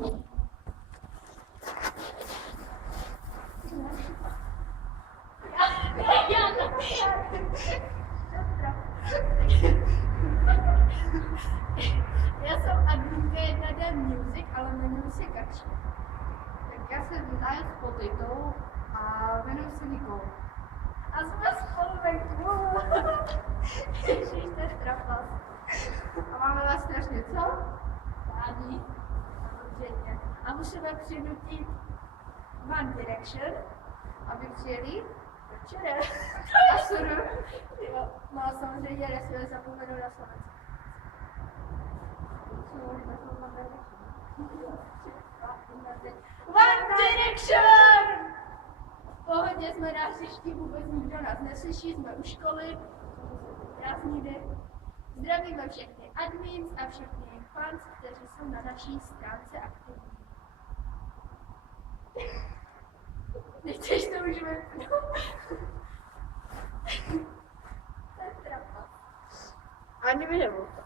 Já jsem adminka 1D Music, ale jmenuji se Kačí. Tak já jsem vytáhl s potitou a jmenuji se Nikol. A jsme spolu venku. Ježíš, to je trapas. A máme vás strašně co? Rádi. Samozřejmě. A musíme přinutit One Direction, aby přijeli večer. A suru. Jo, no a samozřejmě nesmíme zapomenout na Slovensko. One Direction! V pohodě jsme na hřišti, vůbec nikdo nás neslyší, jsme u školy. Krásný den. Zdravíme všechny admins a všechny fans, kteří jsou na naší stránce aktivní. Nechceš to už vypnout? To je trapa. Ani mi nebudu.